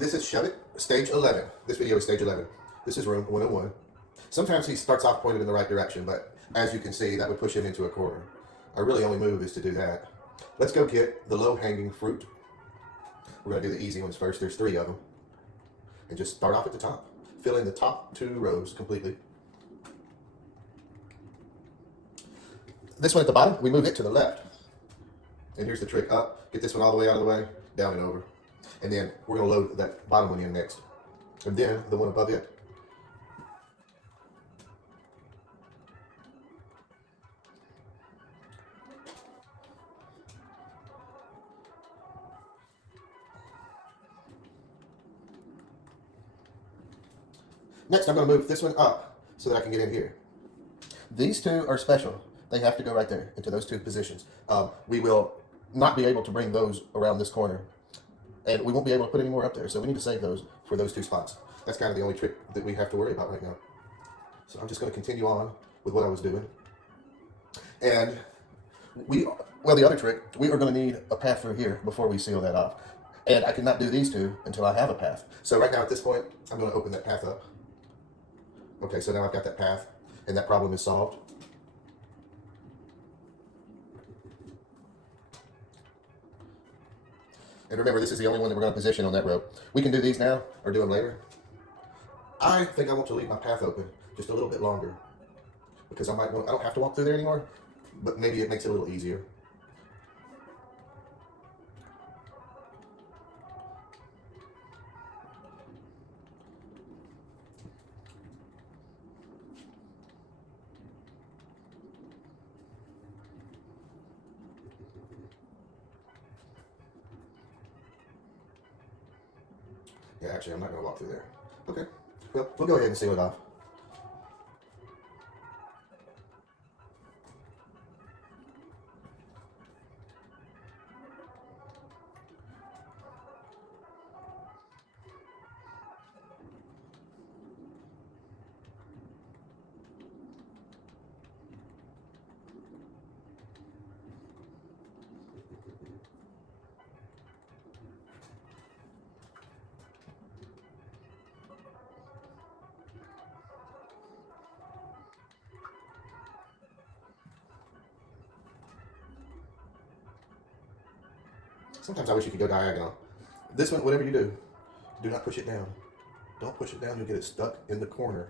This is Shove It, stage 11. This video is stage 11. This is room 101. Sometimes he starts off pointed in the right direction, but as you can see, that would push him into a corner. Our really only move is to do that. Let's go get the low-hanging fruit. We're going to do the easy ones first. There's 3 of them. And just start off at the top. Fill in the top 2 rows completely. This one at the bottom, we move it to the left. And here's the trick. Up, get this one all the way out of the way, down and over. And then we're going to load that bottom one in next. And then the one above it. Next, I'm going to move this one up so that I can get in here. These 2 are special. They have to go right there into those 2 positions. We will not be able to bring those around this corner. And we won't be able to put any more up there. So we need to save those for those 2 spots. That's kind of the only trick that we have to worry about right now. So I'm just going to continue on with what I was doing. And the other trick, we are going to need a path through here before we seal that off. And I cannot do these 2 until I have a path. So right now at this point, I'm going to open that path up. Okay, so now I've got that path, and that problem is solved. And remember, this is the only one that we're going to position on that row. We can do these now, or do them later. I think I want to leave my path open just a little bit longer, because I don't have to walk through there anymore, but maybe it makes it a little easier. Yeah, actually, I'm not going to walk through there. Okay. Well, we'll go ahead and seal it off. Sometimes I wish you could go diagonal. This one, whatever you do not push it down. Don't push it down, you'll get it stuck in the corner.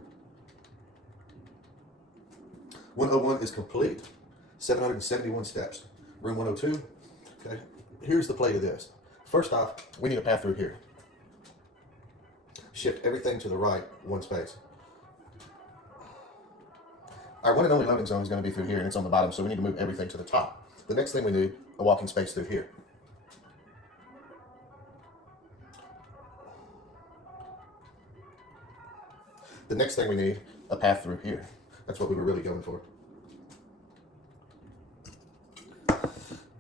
101 is complete. 771 steps. Room 102. Okay, here's the play to this. First off, we need a path through here. Shift everything to the right, 1 space. Our one and only loading zone is going to be through here, and it's on the bottom, so we need to move everything to the top. The next thing we need, a walking space through here. The next thing we need, a path through here. That's what we were really going for.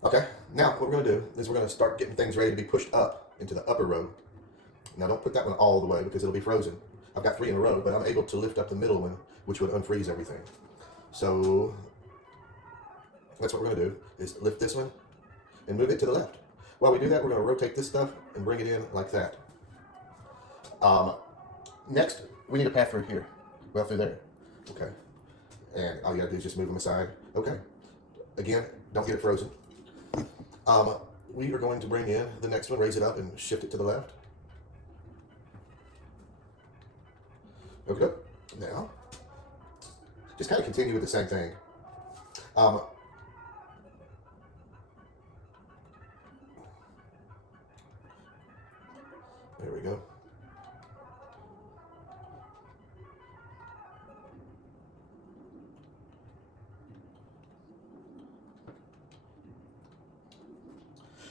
Okay, now what we're going to do is we're going to start getting things ready to be pushed up into the upper row. Now don't put that one all the way because it'll be frozen. I've got 3 in a row, but I'm able to lift up the middle one, which would unfreeze everything. So that's what we're going to do, is lift this one and move it to the left. While we do that, we're going to rotate this stuff and bring it in like that. Next, we need a path through here. Well, through there. Okay. And all you gotta do is just move them aside. Okay. Again, don't get it frozen. We are going to bring in the next one, raise it up and shift it to the left. Okay. Now, just kind of continue with the same thing. There we go.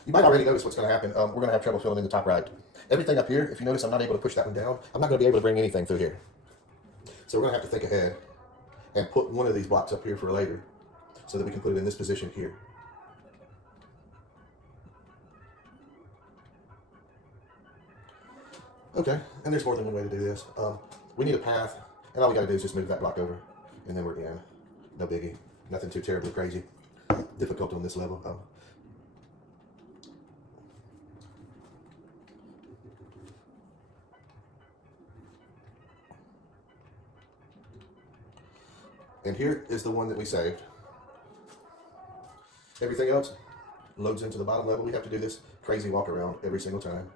You might already notice what's going to happen. We're going to have trouble filling in the top right. Everything up here, if you notice, I'm not able to push that one down. I'm not going to be able to bring anything through here. So we're going to have to think ahead and put one of these blocks up here for later so that we can put it in this position here. Okay, and there's more than one way to do this. We need a path, and all we got to do is just move that block over, and then we're in. No biggie. Nothing too terribly crazy. Difficult on this level. And here is the one that we saved. Everything else loads into the bottom level. We have to do this crazy walk around every single time.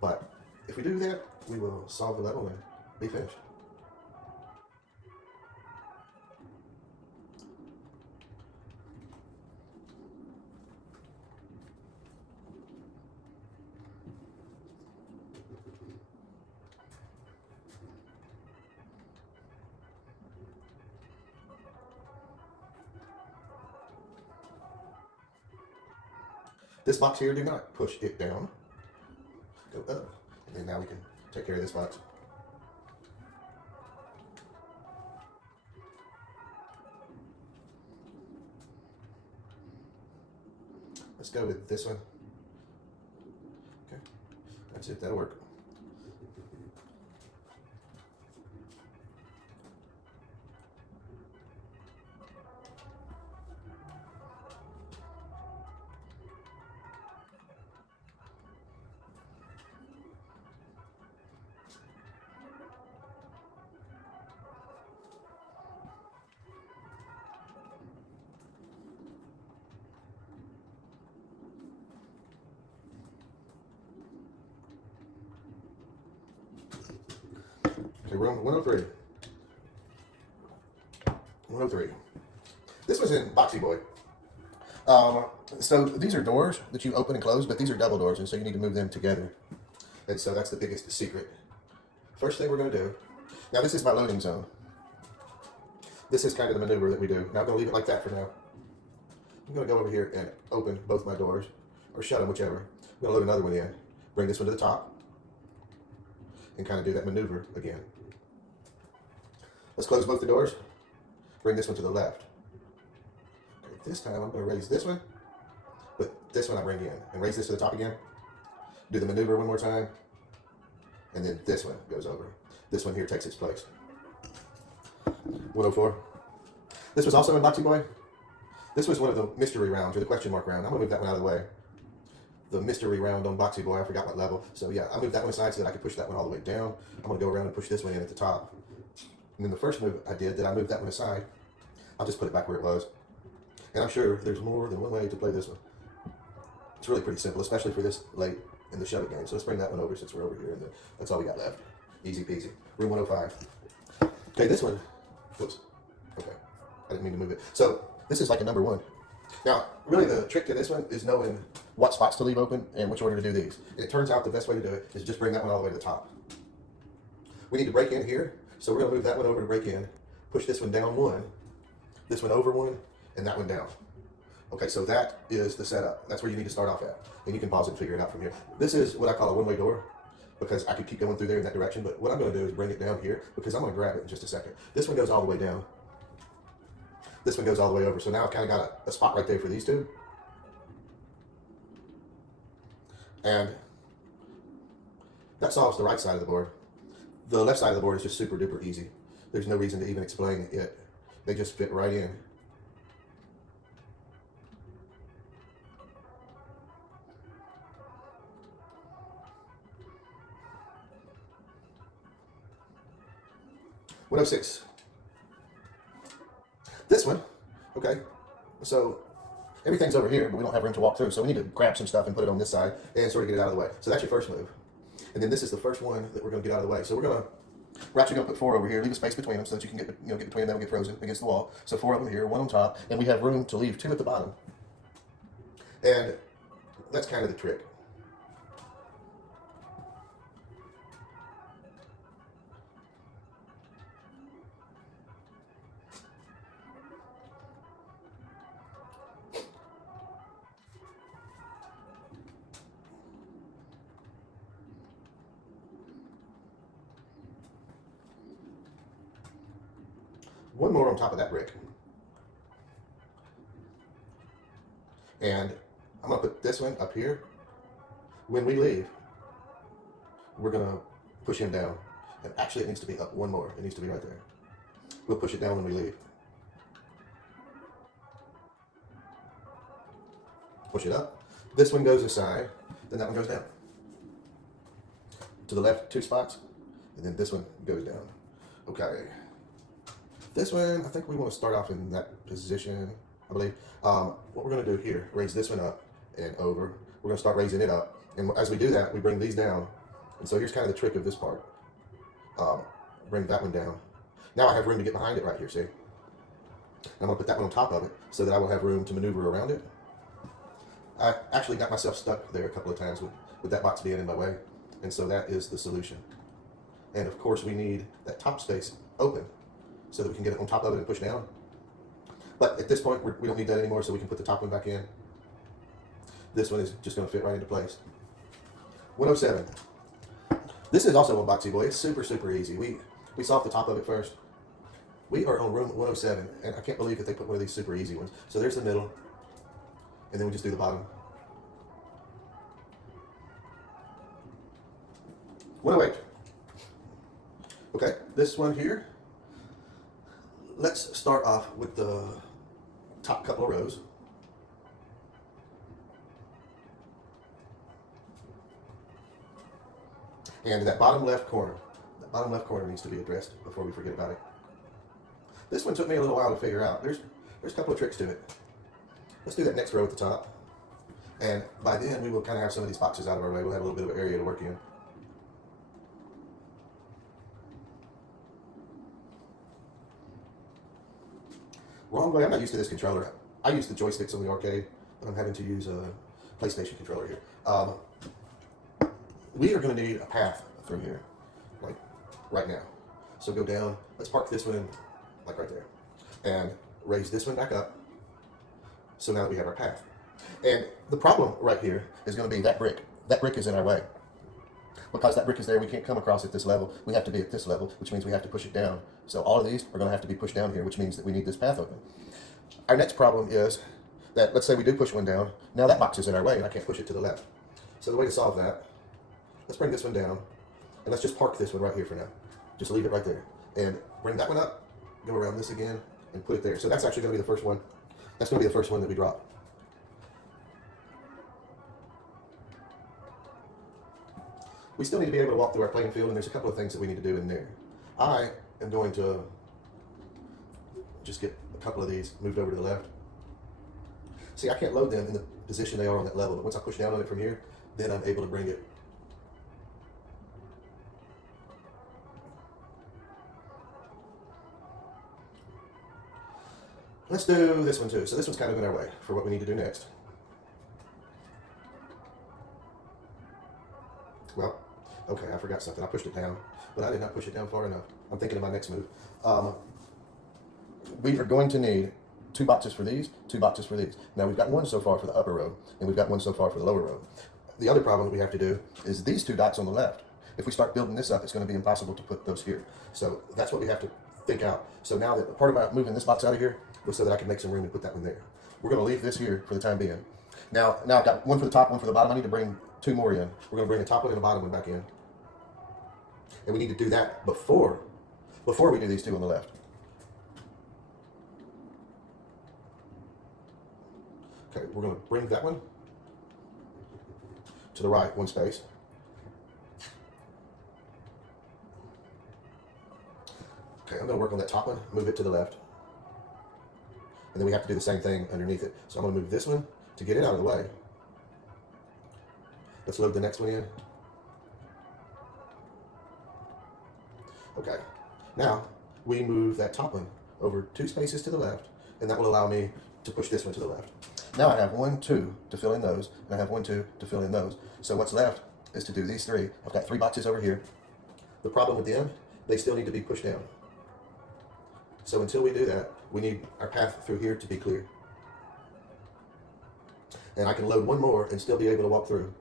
But if we do that, we will solve the level and be finished. This box here, do not push it down. Go up. And then now we can take care of this box. Let's go with this one. Okay, that's it, that'll work. Okay, we're on 103. 103. This was in Boxy Boy. So these are doors that you open and close, but these are double doors, and so you need to move them together. And so that's the biggest secret. First thing we're going to do, now this is my loading zone. This is kind of the maneuver that we do. Now I'm going to leave it like that for now. I'm going to go over here and open both my doors, or shut them, whichever. I'm going to load another one in, bring this one to the top, and kind of do that maneuver again. Let's close both the doors, bring this one to the left. Okay, this time I'm going to raise this one, but this one I bring in, and raise this to the top again. Do the maneuver one more time, and then this one goes over. This one here takes its place. 104. This was also in Boxy Boy. This was one of the mystery rounds, or the question mark round. I'm going to move that one out of the way. The mystery round on Boxy Boy, I forgot what level. So yeah, I moved that one aside so that I could push that one all the way down. I'm going to go around and push this one in at the top. And then the first move I did, that I moved that one aside, I'll just put it back where it was. And I'm sure there's more than one way to play this one. It's really pretty simple, especially for this late in the shove it game. So let's bring that one over since we're over here. And that's all we got left. Easy peasy. Room 105. Okay, this one. Whoops. Okay. I didn't mean to move it. So this is like a number one. Now, really the trick to this one is knowing what spots to leave open and which order to do these. And it turns out the best way to do it is just bring that one all the way to the top. We need to break in here. So we're going to move that one over to break in. Push this one down one. This one over one. And that one down. Okay, so that is the setup. That's where you need to start off at. And you can pause it and figure it out from here. This is what I call a one-way door, because I could keep going through there in that direction, but what I'm going to do is bring it down here, because I'm going to grab it in just a second. This one goes all the way down. This one goes all the way over. So now I've kind of got a spot right there for these two. And that solves the right side of the board. The left side of the board is just super duper easy. There's no reason to even explain it. They just fit right in. .106. This one, okay, so everything's over here, but we don't have room to walk through, so we need to grab some stuff and put it on this side and sort of get it out of the way. So that's your first move. And then this is the first one that we're going to get out of the way. So we're actually going to put 4 over here, leave a space between them so that you can get between them and get frozen against the wall. So 4 of them here, 1 on top, and we have room to leave 2 at the bottom. And that's kind of the trick. One more on top of that brick. And I'm going to put this one up here. When we leave, we're going to push him down. And actually, it needs to be up one more. It needs to be right there. We'll push it down when we leave. Push it up. This one goes aside, then that one goes down. To the left, 2 spots, and then this one goes down. Okay. This one, I think we want to start off in that position, I believe. What we're going to do here, raise this one up and over. We're going to start raising it up. And as we do that, we bring these down. And so here's kind of the trick of this part. Bring that one down. Now I have room to get behind it right here, see? And I'm going to put that one on top of it so that I will have room to maneuver around it. I actually got myself stuck there a couple of times with that box being in my way. And so that is the solution. And of course we need that top space open so that we can get it on top of it and push down. But at this point, we don't need that anymore, so we can put the top one back in. This one is just going to fit right into place. 107. This is also a boxy boy. It's super, super easy. We saw off the top of it first. We are on room 107, and I can't believe that they put one of these super easy ones. So there's the middle, and then we just do the bottom. 108. Okay, this one here. Let's start off with the top couple of rows. And that bottom left corner needs to be addressed before we forget about it. This one took me a little while to figure out. There's a couple of tricks to it. Let's do that next row at the top. And by then we will kind of have some of these boxes out of our way. We'll have a little bit of area to work in. Wrong way. I'm not used to this controller. I use the joysticks on the arcade, but I'm having to use a PlayStation controller here. We are going to need a path through here, like right now. So go down. Let's park this one in, like right there, and raise this one back up. So now that we have our path, and the problem right here is going to be that brick. That brick is in our way. Because that brick is there, we can't come across at this level. We have to be at this level, which means we have to push it down. So all of these are going to have to be pushed down here, which means that we need this path open. Our next problem is that, let's say we do push one down. Now that box is in our way, and I can't push it to the left. So the way to solve that, let's bring this one down, and let's just park this one right here for now. Just leave it right there. And bring that one up, go around this again, and put it there. So that's actually going to be the first one. That's going to be the first one that we drop. We still need to be able to walk through our playing field, and there's a couple of things that we need to do in there. I am going to just get a couple of these moved over to the left. See, I can't load them in the position they are on that level, but once I push down on it from here, then I'm able to bring it. Let's do this one too. So this one's kind of in our way for what we need to do next. Well, okay, I forgot something. I pushed it down, but I did not push it down far enough. I'm thinking of my next move. We are going to need 2 boxes for these, 2 boxes for these. Now we've got one so far for the upper row, and we've got one so far for the lower row. The other problem that we have to do is these 2 dots on the left. If we start building this up, it's going to be impossible to put those here. So that's what we have to think out. So now that part about moving this box out of here was so that I can make some room and put that one there. We're going to leave this here for the time being. Now I've got one for the top, one for the bottom. I need to bring 2 more in. We're going to bring the top one and the bottom one back in. And we need to do that before we do these 2 on the left. Okay, we're going to bring that one to the right, 1 space. Okay, I'm going to work on that top one, move it to the left. And then we have to do the same thing underneath it. So I'm going to move this one to get it out of the way. Let's load the next one in. Okay, now we move that top one over 2 spaces to the left, and that will allow me to push this one to the left. Now I have 1, 2 to fill in those, and I have 1, 2 to fill in those. So what's left is to do these 3. I've got 3 boxes over here. The problem with them, they still need to be pushed down. So until we do that, we need our path through here to be clear. And I can load 1 more and still be able to walk through.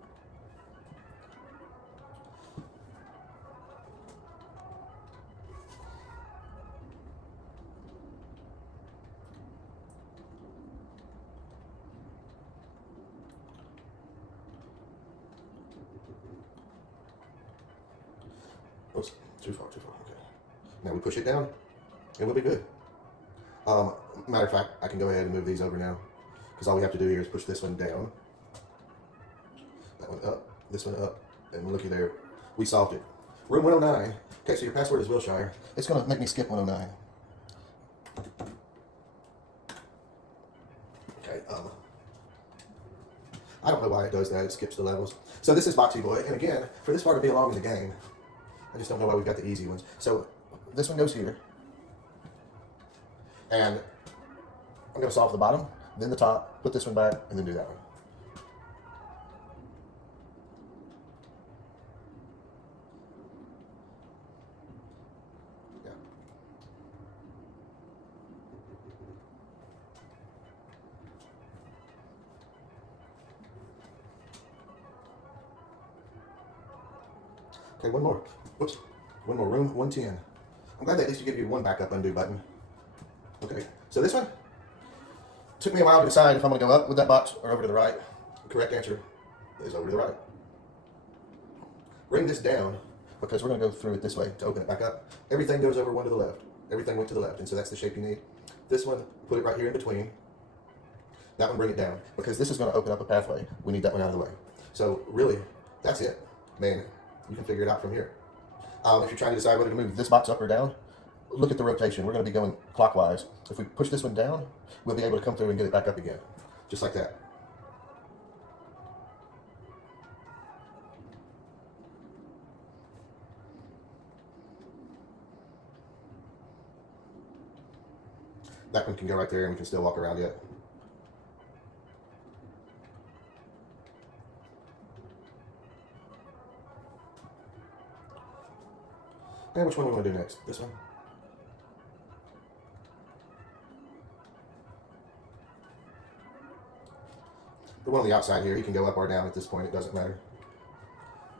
Oops, too far, okay. Now we push it down, and we'll be good. Matter of fact, I can go ahead and move these over now, because all we have to do here is push this one down, that one up, this one up, and looky there, we solved it. Room 109. Okay, so your password is Wilshire. It's going to make me skip 109. know why it does that. It skips the levels. So this is Boxy Boy. And again, for this part to be along in the game, I just don't know why we've got the easy ones. So this one goes here. And I'm going to solve the bottom, then the top, put this one back, and then do that one. Yeah. Okay, one more. Whoops. One more room, 110. I'm glad they at least give you one backup undo button. Okay, so this one took me a while to decide if I'm going to go up with that box or over to the right. The correct answer is over to the right. Bring this down because we're going to go through it this way to open it back up. Everything goes over one to the left. Everything went to the left, and so that's the shape you need. This one, put it right here in between. That one, bring it down because this is going to open up a pathway. We need that one out of the way. So really, that's it. Man, you can figure it out from here. If you're trying to decide whether to move this box up or down, look at the rotation. We're going to be going clockwise. If we push this one down, we'll be able to come through and get it back up again. Just like that. That one can go right there and we can still walk around it. And which one do we want to do next? This one? The one on the outside here, he can go up or down at this point. It doesn't matter.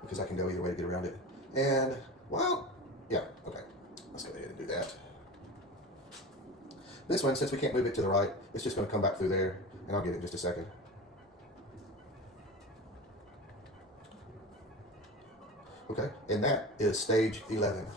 Because I can go either way to get around it. And, well, yeah, okay. Let's go ahead and do that. This one, since we can't move it to the right, it's just going to come back through there. And I'll get it in just a second. Okay, and that is stage 11.